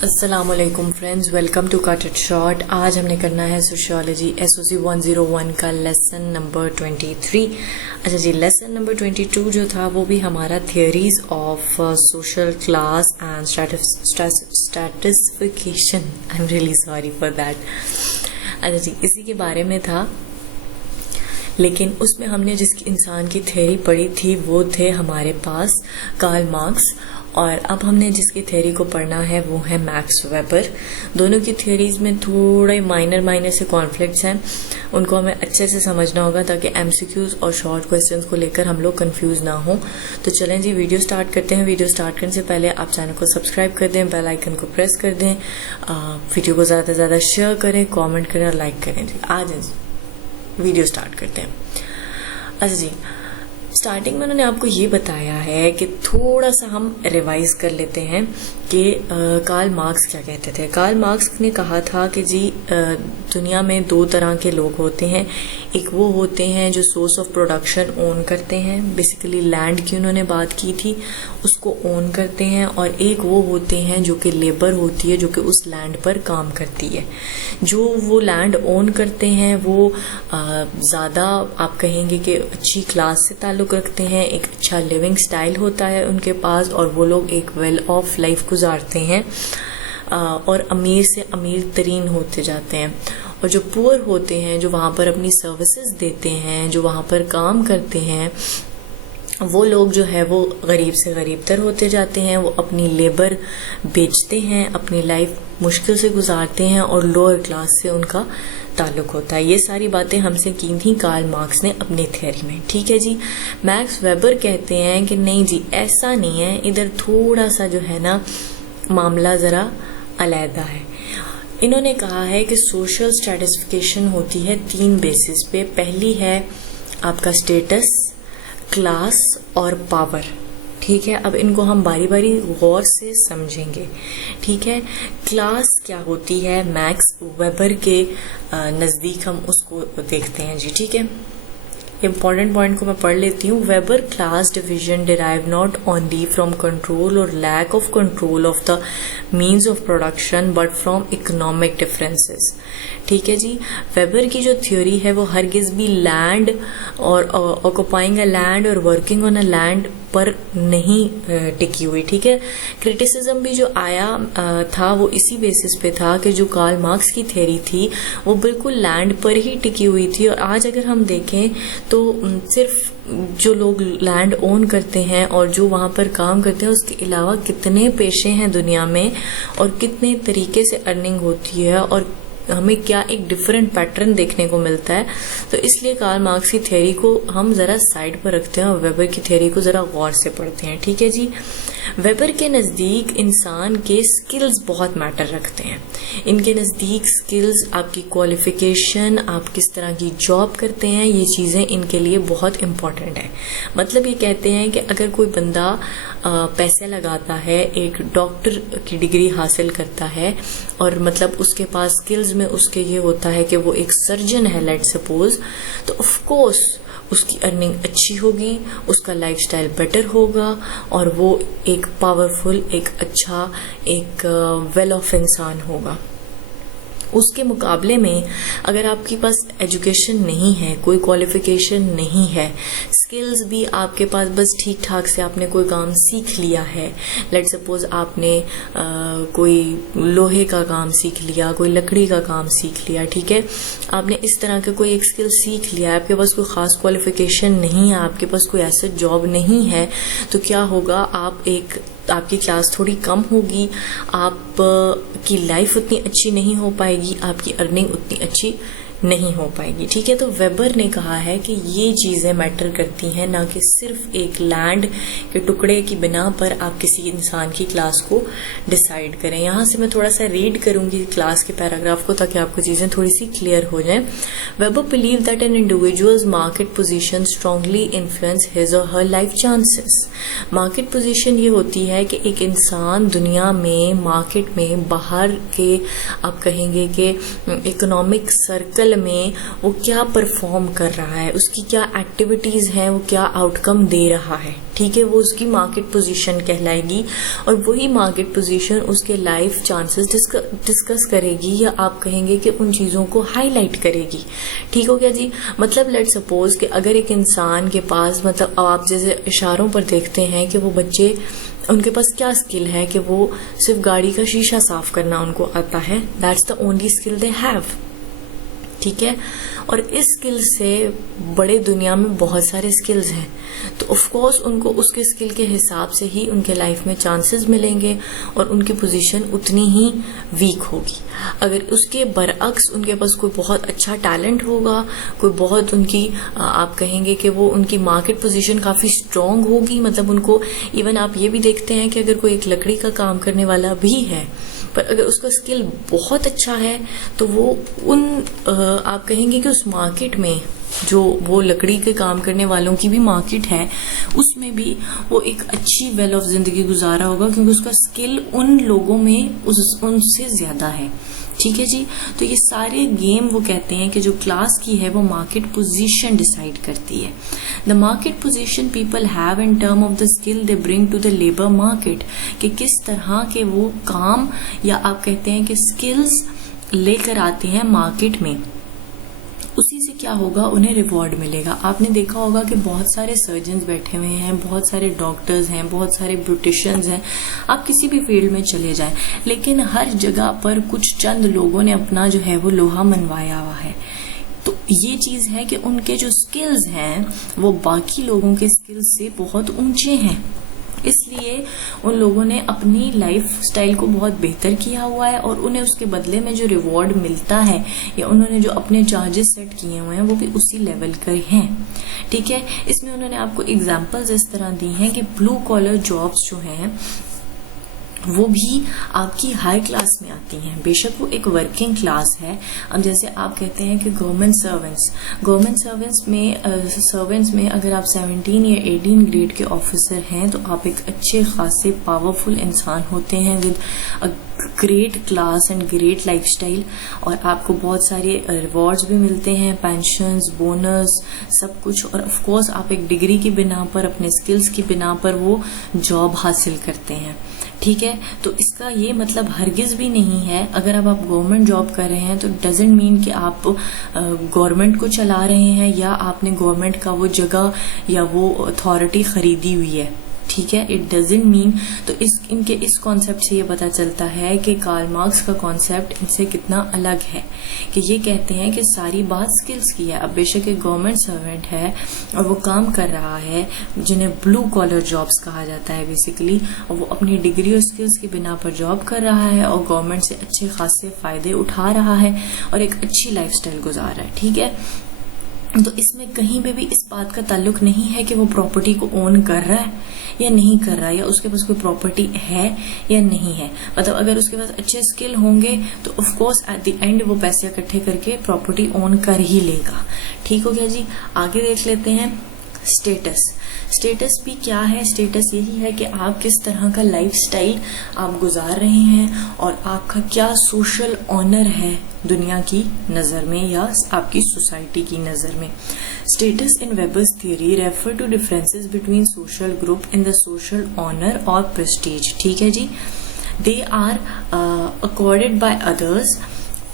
अस्सलामुअलैकुम friends, welcome to cut it short. आज हमने करना है सोशियोलॉजी एसओसी 101 का लेसन नंबर 23। अच्छा जी, लेसन नंबर 22 जो था वो भी हमारा theories of social class and stratification. I am really sorry for that. अच्छा जी, इसी के बारे में था, लेकिन उसमें हमने जिस इंसान की थ्योरी पढ़ी थी वो थे हमारे पास कार्ल मार्क्स, और अब हमने जिसकी थ्योरी को पढ़ना है वो है मैक्स वेबर। दोनों की थ्योरीज में थोड़े माइनर से कॉन्फ्लिक्ट्स हैं, उनको हमें अच्छे से समझना होगा ताकि एमसीक्यूज और शॉर्ट क्वेश्चंस को लेकर हम लोग कंफ्यूज ना हो। तो चलें जी, वीडियो स्टार्ट करते हैं। वीडियो स्टार्ट करने से पहले आप चैनल को सब्सक्राइब कर दें, बेल आइकन को प्रेस कर दें, वीडियो को ज़्यादा से ज़्यादा शेयर करें, कॉमेंट करें और लाइक करें। जी आ जाए, वीडियो स्टार्ट करते हैं। अच्छा जी, स्टार्टिंग में उन्होंने आपको ये बताया है कि थोड़ा सा हम रिवाइज कर लेते हैं कि कार्ल मार्क्स क्या कहते थे। कार्ल मार्क्स ने कहा था कि जी दुनिया में दो तरह के लोग होते हैं। एक वो होते हैं जो सोर्स ऑफ प्रोडक्शन ओन करते हैं, बेसिकली लैंड की उन्होंने बात की थी, उसको ओन करते हैं। और एक वो होते हैं जो कि लेबर होती है, जो कि उस लैंड पर काम करती है। जो वो लैंड ओन करते हैं वो ज़्यादा आप कहेंगे कि अच्छी क्लास से ताल्लुक़ रखते हैं, एक अच्छा लिविंग स्टाइल होता है उनके पास, और वो लोग एक वेल ऑफ लाइफ गुजारते हैं और अमीर से अमीर तरीन होते जाते हैं। और जो पुअर होते हैं, जो वहाँ पर अपनी सर्विसेज देते हैं, जो वहाँ पर काम करते हैं, वो लोग जो है वो गरीब से गरीब तर होते जाते हैं। वो अपनी लेबर बेचते हैं, अपनी लाइफ मुश्किल से गुजारते हैं और लोअर क्लास से उनका ताल्लुक होता है। ये सारी बातें हमसे की थी कार्ल मार्क्स ने अपनी थ्योरी में। ठीक है जी, मैक्स वेबर कहते हैं कि नहीं जी, ऐसा नहीं है, इधर थोड़ा सा जो है ना मामला ज़रा अलहदा है। इन्होंने कहा है कि सोशल स्ट्रैटिफिकेशन होती है तीन बेसिस पे। पहली है आपका स्टेटस, क्लास और पावर। ठीक है, अब इनको हम बारी बारी गौर से समझेंगे। ठीक है, क्लास क्या होती है मैक्स वेबर के नज़दीक हम उसको देखते हैं जी। ठीक है, इंपॉर्टेंट पॉइंट को मैं पढ़ लेती हूँ। Weber class division derive not only from control or lack of control of the means of production but from economic differences. ठीक है जी, वेबर की जो थ्योरी है वो हरगिज भी लैंड और ऑक्युपाइंग अ लैंड और वर्किंग ऑन अ लैंड पर नहीं टिकी हुई। ठीक है, क्रिटिसिज्म भी जो आया था वो इसी बेसिस पे था कि जो कार्ल मार्क्स की थ्योरी थी वो बिल्कुल लैंड पर ही टिकी हुई थी। और आज अगर हम देखें तो सिर्फ जो लोग लैंड ओन करते हैं और जो वहां पर काम करते हैं, उसके अलावा कितने पेशे हैं दुनिया में और कितने तरीके से अर्निंग होती है और हमें क्या एक डिफरेंट पैटर्न देखने को मिलता है। तो इसलिए कार्ल मार्क्स की थ्योरी को हम जरा साइड पर रखते हैं और वेबर की थ्योरी को जरा गौर से पढ़ते हैं। ठीक है जी, वेबर के नज़दीक इंसान के स्किल्स बहुत मैटर रखते हैं। इनके नज़दीक स्किल्स, आपकी क्वालिफिकेशन, आप किस तरह की जॉब करते हैं, ये चीज़ें इनके लिए बहुत इम्पॉर्टेंट है। मतलब ये कहते हैं कि अगर कोई बंदा पैसे लगाता है, एक डॉक्टर की डिग्री हासिल करता है और मतलब उसके पास स्किल्स में उसके ये होता है कि वो एक सर्जन है लेट सपोज, तो ऑफ कोर्स उसकी अर्निंग अच्छी होगी, उसका लाइफस्टाइल बेटर होगा और वो एक पावरफुल, एक अच्छा, एक वेल ऑफ इंसान होगा। उसके मुकाबले में अगर आपके पास एजुकेशन नहीं है, कोई क्वालिफिकेशन नहीं है, स्किल्स भी आपके पास बस ठीक ठाक से आपने कोई काम सीख लिया है, लेट सपोज आपने कोई लोहे का काम सीख लिया, कोई लकड़ी का काम सीख लिया, ठीक है, आपने इस तरह का कोई एक स्किल सीख लिया, आपके पास कोई खास क्वालिफिकेशन नहीं है, आपके पास कोई ऐसा जॉब नहीं है, तो क्या होगा, आपकी क्लास थोड़ी कम होगी, आपकी लाइफ उतनी अच्छी नहीं हो पाएगी, आपकी अर्निंग उतनी अच्छी नहीं हो पाएगी। ठीक है, तो वेबर ने कहा है कि ये चीजें मैटर करती हैं, ना कि सिर्फ एक लैंड के टुकड़े की बिना पर आप किसी इंसान की क्लास को डिसाइड करें। यहाँ से मैं थोड़ा सा रीड करूंगी क्लास के पैराग्राफ को ताकि आपको चीजें थोड़ी सी क्लियर हो जाएं। Weber believe that an individuals market position strongly influence his or her life chances. Market position ये होती है कि एक इंसान दुनिया में, मार्केट में, बाहर के आप कहेंगे कि इकोनॉमिक सर्कल सर्कल में वो क्या परफॉर्म कर रहा है, उसकी क्या एक्टिविटीज हैं, वो क्या आउटकम दे रहा है, ठीक है, वो उसकी मार्केट पोजीशन कहलाएगी। और वही मार्केट पोजीशन उसके लाइफ चांसेस डिस्कस करेगी, या आप कहेंगे कि उन चीज़ों को हाईलाइट करेगी। ठीक हो गया जी। मतलब लेट सपोज कि अगर एक इंसान के पास, मतलब आप जैसे इशारों पर देखते हैं कि वो बच्चे, उनके पास क्या स्किल है कि वो सिर्फ गाड़ी का शीशा साफ करना उनको आता है, that's the only skill they have. ठीक है, और इस स्किल से बड़े दुनिया में बहुत सारे स्किल्स हैं, तो ऑफ कोर्स उनको उसके स्किल के हिसाब से ही उनके लाइफ में चांसेस मिलेंगे और उनकी पोजीशन उतनी ही वीक होगी। अगर उसके बरअक्स उनके पास कोई बहुत अच्छा टैलेंट होगा, कोई बहुत उनकी आप कहेंगे कि वो उनकी मार्केट पोजीशन काफ़ी स्ट्रांग होगी, मतलब उनको इवन आप ये भी देखते हैं कि अगर कोई एक लकड़ी का काम करने वाला भी है, पर अगर उसका स्किल बहुत अच्छा है तो वो उन आप कहेंगे कि उस मार्केट में जो वो लकड़ी के काम करने वालों की भी मार्केट है, उसमें भी वो एक अच्छी वेल ऑफ जिंदगी गुजारा होगा, क्योंकि उसका स्किल उन लोगों में उनसे ज्यादा है। ठीक है जी। तो ये सारे गेम वो कहते हैं कि जो क्लास की है वो मार्केट पोजीशन डिसाइड करती है। The market position people have in term of the skill they bring to the labour market, कि किस तरह के वो काम या आप कहते हैं कि स्किल्स लेकर आते हैं मार्केट में, उसी से क्या होगा, उन्हें रिवॉर्ड मिलेगा। आपने देखा होगा कि बहुत सारे सर्जन्स बैठे हुए हैं, बहुत सारे डॉक्टर्स हैं, बहुत सारे ब्यूटिशियंस हैं, आप किसी भी फील्ड में चले जाएं, लेकिन हर जगह पर कुछ चंद लोगों ने अपना जो है वो लोहा मनवाया हुआ है। तो ये चीज है कि उनके जो स्किल्स हैं वो बाकी लोगों के स्किल्स से बहुत ऊंचे हैं, इसलिए उन लोगों ने अपनी लाइफ स्टाइल को बहुत बेहतर किया हुआ है और उन्हें उसके बदले में जो रिवॉर्ड मिलता है या उन्होंने जो अपने चार्जेस सेट किए हुए हैं वो भी उसी लेवल के हैं। ठीक है, इसमें उन्होंने आपको एग्जांपल्स इस तरह दी हैं कि ब्लू कॉलर जॉब्स जो हैं वो भी आपकी हाई क्लास में आती हैं, बेशक वो एक वर्किंग क्लास है। अब जैसे आप कहते हैं कि गवर्नमेंट सर्वेंट्स में अगर आप 17 या 18 ग्रेड के ऑफिसर हैं तो आप एक अच्छे खासे पावरफुल इंसान होते हैं with a great class and great lifestyle, और आपको बहुत सारे रिवॉर्ड्स भी मिलते हैं, पेंशन्स, बोनस, सब कुछ। और ऑफ कोर्स आप एक डिग्री की बिना पर, अपने स्किल्स की बिना पर वो जॉब हासिल करते हैं। ठीक है, तो इसका ये मतलब हरगिज भी नहीं है अगर अब आप गवर्नमेंट जॉब कर रहे हैं तो डजेंट मीन कि आप गवर्नमेंट को चला रहे हैं या आपने गवर्नमेंट का वो जगह या वो अथॉरिटी खरीदी हुई है। ठीक है, इट डजेंट मीन। तो इनके इस कॉन्सेप्ट से ये पता चलता है कि कार्ल मार्क्स का कॉन्सेप्ट इनसे कितना अलग है, कि ये कहते हैं कि सारी बात स्किल्स की है। अब बेशक एक गवर्नमेंट सर्वेंट है और वो काम कर रहा है जिन्हें ब्लू कॉलर जॉब्स कहा जाता है बेसिकली, और वो अपनी डिग्री और स्किल्स की बिना पर जॉब कर रहा है और गवर्नमेंट से अच्छे खासे फायदे उठा रहा है और एक अच्छी लाइफस्टाइल गुजार रहा है। ठीक है, तो इसमें कहीं पे भी इस बात का ताल्लुक नहीं है कि वो प्रॉपर्टी को ओन कर रहा है या नहीं कर रहा है, या उसके पास कोई प्रॉपर्टी है या नहीं है। मतलब अगर उसके पास अच्छे स्किल होंगे तो of course at the end वो पैसे इकट्ठे करके प्रॉपर्टी ओन कर ही लेगा। ठीक हो गया जी। आगे देख लेते हैं स्टेटस भी क्या है। स्टेटस यही है कि आप किस तरह का लाइफस्टाइल आप गुजार रहे हैं और आपका क्या सोशल ऑनर है दुनिया की नजर में या आपकी सोसाइटी की नजर में। Status in Weber's theory refer to differences between social group in the social honour or prestige. ठीक है जी। They are accorded by others.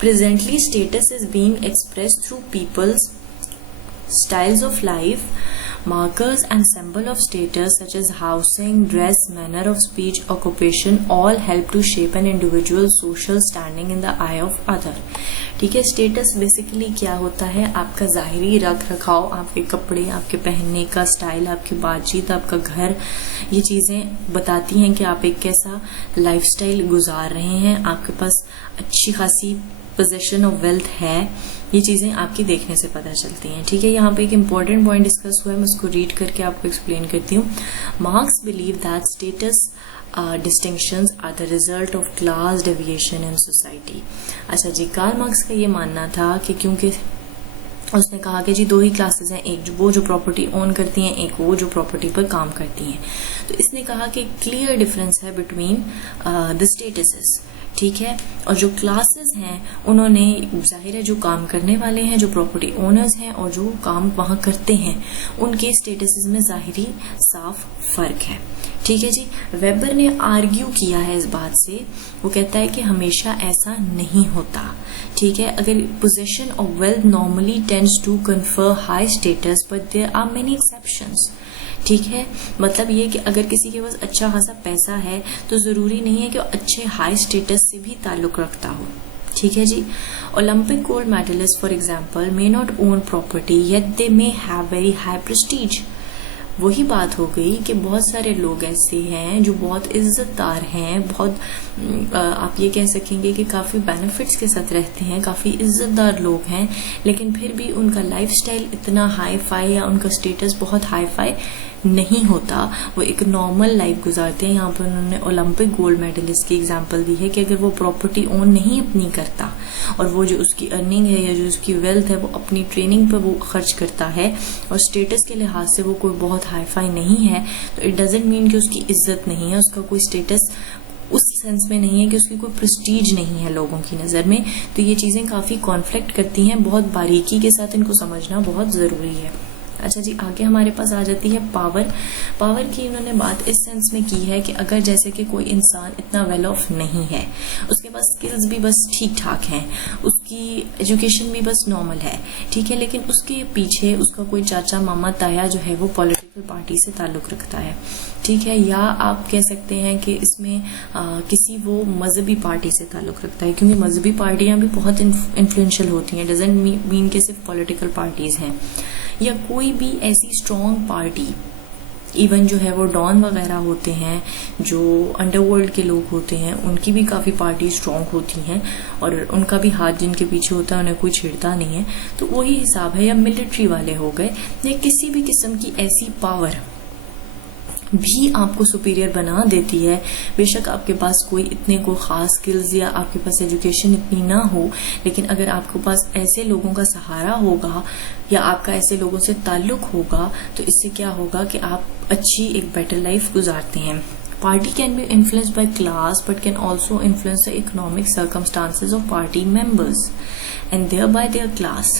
Presently status is being expressed through people's styles of life, markers and symbol of status such as housing, dress, manner of speech, occupation all help to shape an individual social standing in the eye of other। ठीक है, status basically क्या होता है, आपका जाहिरी रख रखाव, आपके कपड़े, आपके पहनने का स्टाइल, आपकी बातचीत, आपका घर, ये चीजें बताती हैं कि आप एक कैसा लाइफस्टाइल गुजार रहे हैं, आपके पास अच्छी खासी पोजेशन ऑफ वेल्थ है। ये चीजें आपकी देखने से पता चलती हैं। ठीक है, यहाँ पे एक इंपॉर्टेंट पॉइंट डिस्कस हुआ है, मैं उसको रीड करके आपको एक्सप्लेन करती हूँ। Marks believe that status distinctions are the result of class deviation in society। अच्छा जी, कार्ल मार्क्स का ये मानना था कि क्योंकि उसने कहा कि जी दो ही क्लासेस हैं, एक वो जो प्रॉपर्टी ओन करती हैं, एक वो जो प्रॉपर्टी पर काम करती हैं। तो इसने कहा कि क्लियर डिफरेंस है बिटवीन द स्टेटसेस। ठीक है। और जो क्लासेस हैं उन्होंने, जाहिर है जो काम करने वाले हैं, जो प्रॉपर्टी ओनर्स हैं और जो काम वहां करते हैं, उनके स्टेटसेस में जाहिरी साफ फर्क है। ठीक है जी। वेबर ने आर्ग्यू किया है इस बात से, वो कहता है कि हमेशा ऐसा नहीं होता। ठीक है। अगर possession of wealth normally tends to confer high status but there are many exceptions. ठीक है। मतलब ये कि अगर किसी के पास अच्छा खासा पैसा है तो जरूरी नहीं है कि वो अच्छे हाई स्टेटस से भी ताल्लुक रखता हो। ठीक है जी। Olympic gold medallist for example may not own property yet they may have very high prestige. वही बात हो गई कि बहुत सारे लोग ऐसे हैं जो बहुत इज्जतदार हैं, बहुत आप ये कह सकेंगे कि काफी बेनिफिट्स के साथ रहते हैं, काफी इज्जतदार लोग हैं, लेकिन फिर भी उनका लाइफस्टाइल इतना हाई फाई या उनका स्टेटस बहुत हाई फाई नहीं होता, वो एक नॉर्मल लाइफ गुजारते हैं। यहाँ पर उन्होंने ओलंपिक गोल्ड मेडलिस्ट की एग्जांपल दी है कि अगर वो प्रॉपर्टी ओन नहीं अपनी करता और वो जो उसकी अर्निंग है या जो उसकी वेल्थ है वो अपनी ट्रेनिंग पर वो खर्च करता है और स्टेटस के लिहाज से वो कोई बहुत हाई फाई नहीं है, तो इट डजेंट मीन कि उसकी इज्जत नहीं है, उसका कोई स्टेटस उस सेंस में नहीं है कि उसकी कोई प्रेस्टीज नहीं है लोगों की नजर में। तो ये चीजें काफी कॉन्फ्लिक्ट करती हैं, बहुत बारीकी के साथ इनको समझना बहुत जरूरी है। अच्छा जी, आगे हमारे पास आ जाती है पावर। पावर की इन्होंने बात इस सेंस में की है कि अगर जैसे कि कोई इंसान इतना वेल ऑफ नहीं है, उसके पास स्किल्स भी बस ठीक ठाक हैं, उसकी एजुकेशन भी बस नॉर्मल है, ठीक है, लेकिन उसके पीछे उसका कोई चाचा मामा ताया जो है वो पॉलिटिकल पार्टी से ताल्लुक रखता है। ठीक है। या आप कह सकते हैं कि इसमें किसी वो मजहबी पार्टी से ताल्लुक रखता है, क्योंकि मजहबी पार्टियां भी बहुत इन्फ्लुएंशियल होती हैं, डजंट मीन कि सिर्फ पॉलिटिकल पार्टीज हैं। या कोई भी ऐसी स्ट्रॉन्ग पार्टी, इवन जो है वो डॉन वगैरह होते हैं, जो अंडरवर्ल्ड के लोग होते हैं, उनकी भी काफी पार्टी स्ट्रॉन्ग होती हैं और उनका भी हाथ जिनके पीछे होता है उन्हें कोई छेड़ता नहीं है, तो वही हिसाब है। या मिलिट्री वाले हो गए, या किसी भी किस्म की ऐसी पावर भी आपको सुपीरियर बना देती है। बेशक आपके पास कोई इतने को खास स्किल्स या आपके पास एजुकेशन इतनी ना हो, लेकिन अगर आपके पास ऐसे लोगों का सहारा होगा या आपका ऐसे लोगों से ताल्लुक होगा, तो इससे क्या होगा कि आप अच्छी एक बेटर लाइफ गुजारते हैं। Party can be influenced by class but can also influence the economic circumstances of party members and thereby their class.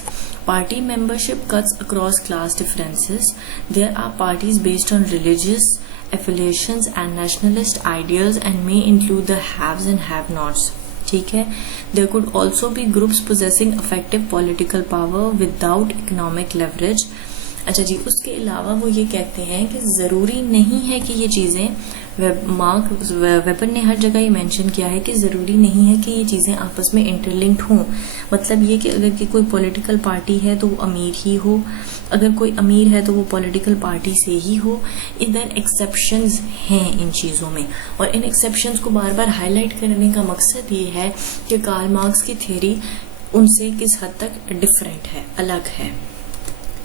Party membership cuts across class differences. There are parties based on religious affiliations and nationalist ideals and may include the haves and have-nots. ठीक है। There could also be groups possessing effective political power without economic leverage. अच्छा जी, उसके अलावा वो ये कहते हैं कि जरूरी नहीं है कि ये चीजें, वेबर ने हर जगह ये मेंशन किया है कि जरूरी नहीं है कि ये चीजें आपस में इंटरलिंक्ड हों। मतलब ये कि अगर कि कोई पॉलिटिकल पार्टी है तो वो अमीर ही हो, अगर कोई अमीर है तो वो पॉलिटिकल पार्टी से ही हो। इधर एक्सेप्शंस हैं इन चीजों में, और इन एक्सेप्शंस को बार बार हाईलाइट करने का मकसद ये है कि कार्ल मार्क्स की थ्योरी उनसे किस हद तक डिफरेंट है, अलग है।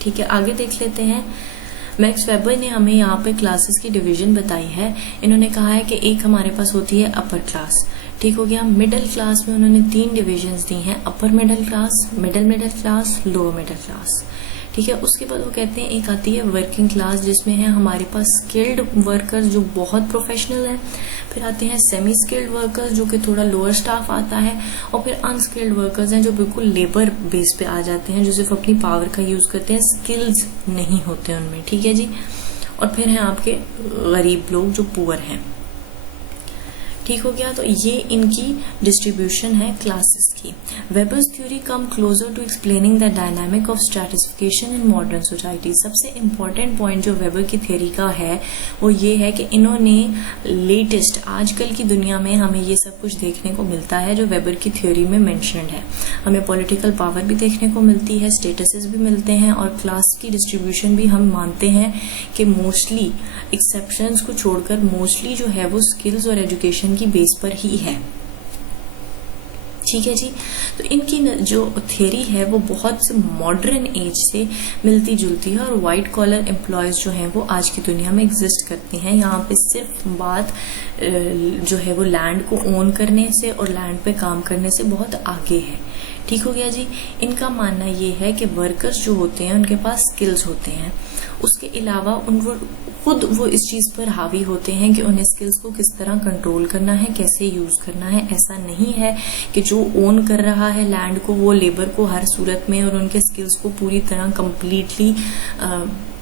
ठीक है, आगे देख लेते हैं। मैक्स वेबर ने हमें यहाँ पे क्लासेस की डिवीजन बताई है। इन्होंने कहा है कि एक हमारे पास होती है अपर क्लास, ठीक हो गया। मिडिल क्लास में उन्होंने 3 डिविजन्स दी हैं, upper middle class, middle class, lower middle class. ठीक है। उसके बाद वो कहते हैं एक आती है वर्किंग क्लास, जिसमें है हमारे पास स्किल्ड वर्कर्स जो बहुत प्रोफेशनल है, फिर आते हैं सेमी स्किल्ड वर्कर्स जो कि थोड़ा लोअर स्टाफ आता है, और फिर अनस्किल्ड वर्कर्स हैं जो बिल्कुल लेबर बेस पे आ जाते हैं, जो सिर्फ अपनी पावर का यूज करते हैं, स्किल्स नहीं होते उनमें। ठीक है जी। और फिर हैं आपके गरीब लोग जो पुअर हैं। ठीक हो गया। तो ये इनकी डिस्ट्रीब्यूशन है क्लासेस की। Weber's theory come closer to explaining the dynamic of stratification in modern society. सबसे इम्पोर्टेंट पॉइंट जो वेबर की थ्योरी का है वो ये है कि इन्होंने लेटेस्ट आजकल की दुनिया में हमें ये सब कुछ देखने को मिलता है जो वेबर की थ्योरी में मेंशन्ड है। हमें पॉलिटिकल पावर भी देखने को मिलती है, स्टेटसेस भी मिलते हैं, और क्लास की डिस्ट्रीब्यूशन भी हम मानते हैं कि मोस्टली एक्सेप्शंस को छोड़कर मोस्टली जो है वो स्किल्स और एजुकेशन की बेस पर ही है। ठीक है जी। तो इनकी जो थ्योरी है वो बहुत से मॉडर्न एज से मिलती जुलती है, और व्हाइट कॉलर एम्प्लॉयज जो हैं वो आज की दुनिया में एग्जिस्ट करते हैं। यहाँ पे सिर्फ बात जो है वो लैंड को ओन करने से और लैंड पे काम करने से बहुत आगे है। ठीक हो गया जी। इनका मानना ये है कि वर्कर्स जो होते हैं उनके पास स्किल्स होते हैं, उसके अलावा वो खुद इस चीज पर हावी होते हैं कि उन्हें स्किल्स को किस तरह कंट्रोल करना है, कैसे यूज करना है। ऐसा नहीं है कि जो ओन कर रहा है लैंड को वो लेबर को हर सूरत में और उनके स्किल्स को पूरी तरह कंप्लीटली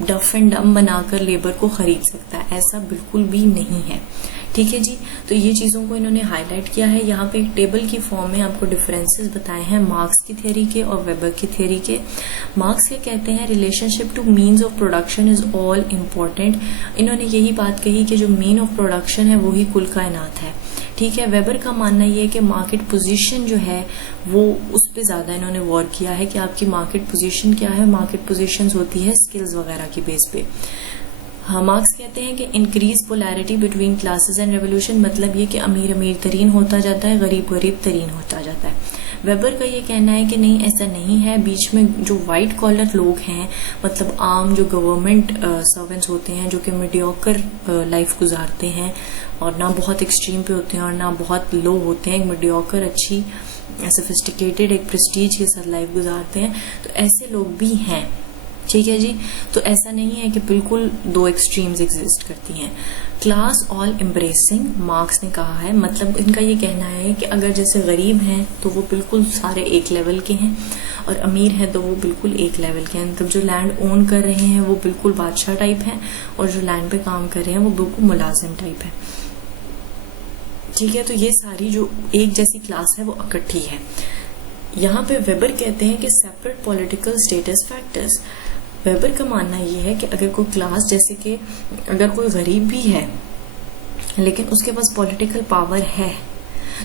डफ एंड डम बनाकर लेबर को खरीद सकता है, ऐसा बिल्कुल भी नहीं है। ठीक है जी, तो ये चीजों को इन्होंने हाईलाइट किया है। यहाँ पे एक टेबल की फॉर्म में आपको डिफरेंसेस बताए हैं मार्क्स की थ्योरी के और वेबर की थ्योरी के। मार्क्स क्या कहते हैं, relationship two means of production is all important. इन्होंने यही बात कही कि जो मीन ऑफ प्रोडक्शन है वो ही कुल कायनात है। ठीक है, वेबर का मानना ये है कि मार्केट पोजीशन जो है वो उस पर ज्यादा इन्होंने वर्क किया है कि आपकी मार्केट पोजीशन क्या है। मार्केट पोजीशंस होती है स्किल्स वगैरह की बेस पे। हाँ, मार्क्स कहते हैं कि increase polarity between classes and revolution, मतलब ये कि अमीर अमीर तरीन होता जाता है, गरीब गरीब तरीन होता जाता है। वेबर का ये कहना है कि नहीं, ऐसा नहीं है। बीच में जो वाइट कॉलर लोग हैं, मतलब आम जो गवर्नमेंट सर्वेंट्स होते हैं जो कि मीडियोकर लाइफ गुजारते हैं और ना बहुत एक्सट्रीम पे होते हैं और ना बहुत लो होते हैं, एक मीडियोकर अच्छी सोफिस्टिकेटेड एक प्रेस्टीज के साथ लाइफ गुजारते हैं, तो ऐसे लोग भी हैं। ठीक है जी, तो ऐसा नहीं है कि बिल्कुल दो एक्सट्रीम्स एग्जिस्ट करती हैं। क्लास ऑल एम्ब्रेसिंग, मार्क्स ने कहा है, मतलब इनका ये कहना है कि अगर जैसे गरीब हैं तो वो बिल्कुल सारे एक लेवल के हैं और अमीर हैं तो वो बिल्कुल एक लेवल के हैं। मतलब जो लैंड ओन कर रहे हैं वो बिल्कुल बादशाह टाइप हैं और जो लैंड पे काम कर रहे हैं वो बिल्कुल मुलाजिम टाइप है। ठीक है, तो ये सारी जो एक जैसी क्लास है वो इकट्ठी है। यहाँ पे वेबर कहते हैं कि separate political status factors. Weber का मानना ये है कि अगर कोई क्लास, जैसे कि अगर कोई गरीब भी है लेकिन उसके पास पॉलिटिकल पावर है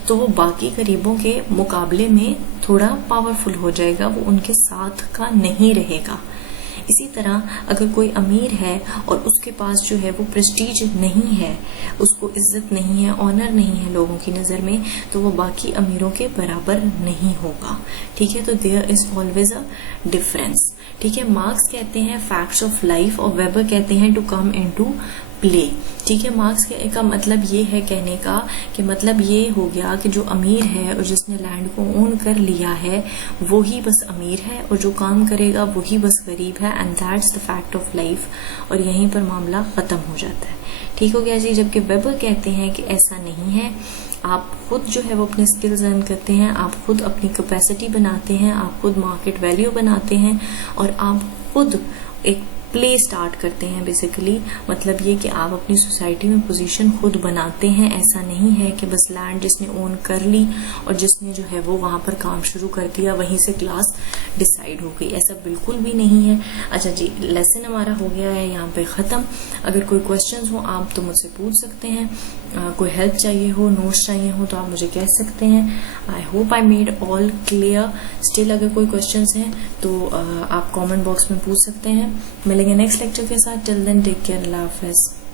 तो वो बाकी गरीबों के मुकाबले में थोड़ा पावरफुल हो जाएगा, वो उनके साथ का नहीं रहेगा। इसी तरह अगर कोई अमीर है और उसके पास जो है वो प्रेस्टीज नहीं है, उसको इज्जत नहीं है, ऑनर नहीं है लोगों की नजर में, तो वो बाकी अमीरों के बराबर नहीं होगा। ठीक है, तो there is always a difference. ठीक है, मार्क्स कहते हैं फैक्ट्स ऑफ लाइफ और वेबर कहते हैं टू कम इनटू प्ले। ठीक है, मार्क्स का मतलब ये है कहने का कि मतलब ये हो गया कि जो अमीर है और जिसने लैंड को ओन कर लिया है वो ही बस अमीर है और जो काम करेगा वो ही बस गरीब है, and that's the fact of life. और यहीं पर मामला खत्म हो जाता है। ठीक हो गया जी। जबकि वेबर कहते हैं कि ऐसा नहीं है, आप खुद जो है वो अपने स्किल्स अर्न करते हैं, आप खुद अपनी कैपेसिटी बनाते हैं, आप खुद मार्केट वैल्यू बनाते हैं और आप खुद एक प्ले स्टार्ट करते हैं। बेसिकली मतलब ये कि आप अपनी सोसाइटी में पोजीशन खुद बनाते हैं। ऐसा नहीं है कि बस लैंड जिसने ओन कर ली और जिसने जो है वो वहां पर काम शुरू कर दिया वहीं से क्लास डिसाइड हो गई, ऐसा बिल्कुल भी नहीं है। अच्छा जी, लेसन हमारा हो गया है यहाँ पे खत्म। अगर कोई क्वेश्चंस हो आप तो मुझसे पूछ सकते हैं, कोई हेल्प चाहिए हो, नोट्स चाहिए हो तो आप मुझे कह सकते हैं। I hope I made all clear. Still अगर कोई क्वेश्चंस हैं तो आप कमेंट बॉक्स में पूछ सकते हैं। मिलेंगे नेक्स्ट लेक्चर के साथ। टिल देन टेक केयर, अल्लाह हाफिज।